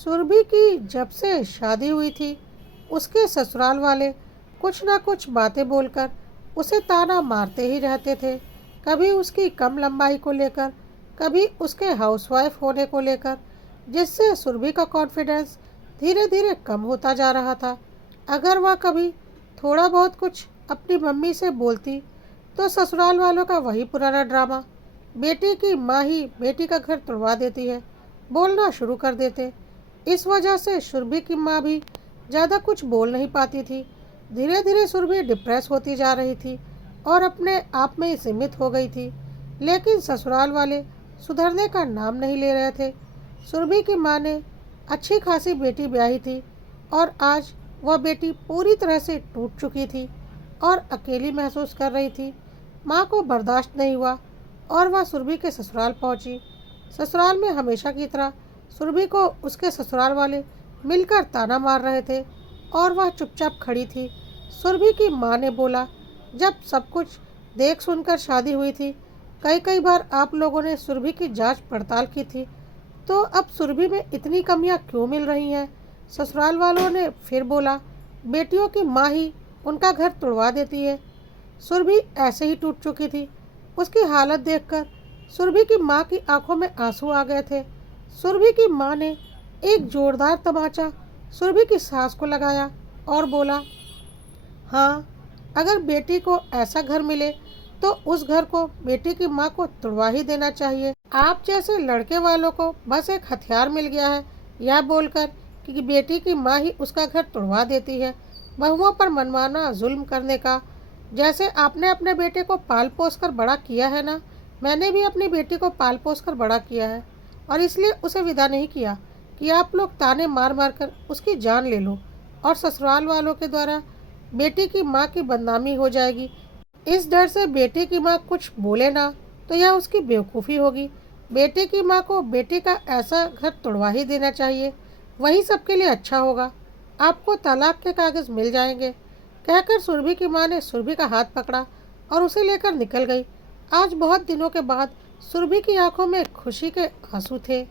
सुरभि की जब से शादी हुई थी, उसके ससुराल वाले कुछ ना कुछ बातें बोलकर उसे ताना मारते ही रहते थे। कभी उसकी कम लंबाई को लेकर, कभी उसके हाउसवाइफ होने को लेकर, जिससे सुरभि का कॉन्फिडेंस धीरे धीरे कम होता जा रहा था। अगर वह कभी थोड़ा बहुत कुछ अपनी मम्मी से बोलती तो ससुराल वालों का वही पुराना ड्रामा, बेटी की माँ ही बेटी का घर तुड़वा देती है, बोलना शुरू कर देते। इस वजह से सुरभि की माँ भी ज़्यादा कुछ बोल नहीं पाती थी। धीरे धीरे सुरभि डिप्रेस होती जा रही थी और अपने आप में ही सीमित हो गई थी। लेकिन ससुराल वाले सुधरने का नाम नहीं ले रहे थे। सुरभि की माँ ने अच्छी खासी बेटी ब्याही थी और आज वह बेटी पूरी तरह से टूट चुकी थी और अकेली महसूस कर रही थी। माँ को बर्दाश्त नहीं हुआ और वह सुरभि के ससुराल पहुंची। ससुराल में हमेशा की तरह सुरभि को उसके ससुराल वाले मिलकर ताना मार रहे थे और वह चुपचाप खड़ी थी। सुरभि की माँ ने बोला, जब सब कुछ देख सुनकर शादी हुई थी, कई कई बार आप लोगों ने सुरभि की जांच पड़ताल की थी, तो अब सुरभि में इतनी कमियां क्यों मिल रही हैं? ससुराल वालों ने फिर बोला, बेटियों की माँ ही उनका घर तुड़वा देती है। सुरभि ऐसे ही टूट चुकी थी। उसकी हालत देखकर सुरभि की माँ की आंखों में आंसू आ गए थे। सुरभि की माँ ने एक जोरदार तमाचा सुरभि की सास को लगाया और बोला, हाँ, अगर बेटी को ऐसा घर मिले तो उस घर को बेटी की माँ को तुड़वा ही देना चाहिए। आप जैसे लड़के वालों को बस एक हथियार मिल गया है, यह बोलकर कि बेटी की माँ ही उसका घर तुड़वा देती है, बहुओं पर मनमाना जुल्म करने का। जैसे आपने अपने बेटे को पाल पोस कर बड़ा किया है ना, मैंने भी अपनी बेटी को पाल पोस कर बड़ा किया है और इसलिए उसे विदा नहीं किया कि आप लोग ताने मार मार कर उसकी जान ले लो और ससुराल वालों के द्वारा बेटी की माँ की बदनामी हो जाएगी। इस डर से बेटी की माँ कुछ बोले ना तो यह उसकी बेवकूफ़ी होगी। बेटी की माँ को बेटी का ऐसा घर तुड़वा ही देना चाहिए, वही सबके लिए अच्छा होगा। आपको तलाक के कागज़ मिल जाएंगे। कहकर सुरभि की माँ ने सुरभि का हाथ पकड़ा और उसे लेकर निकल गई। आज बहुत दिनों के बाद सुरभि की आंखों में खुशी के आंसू थे।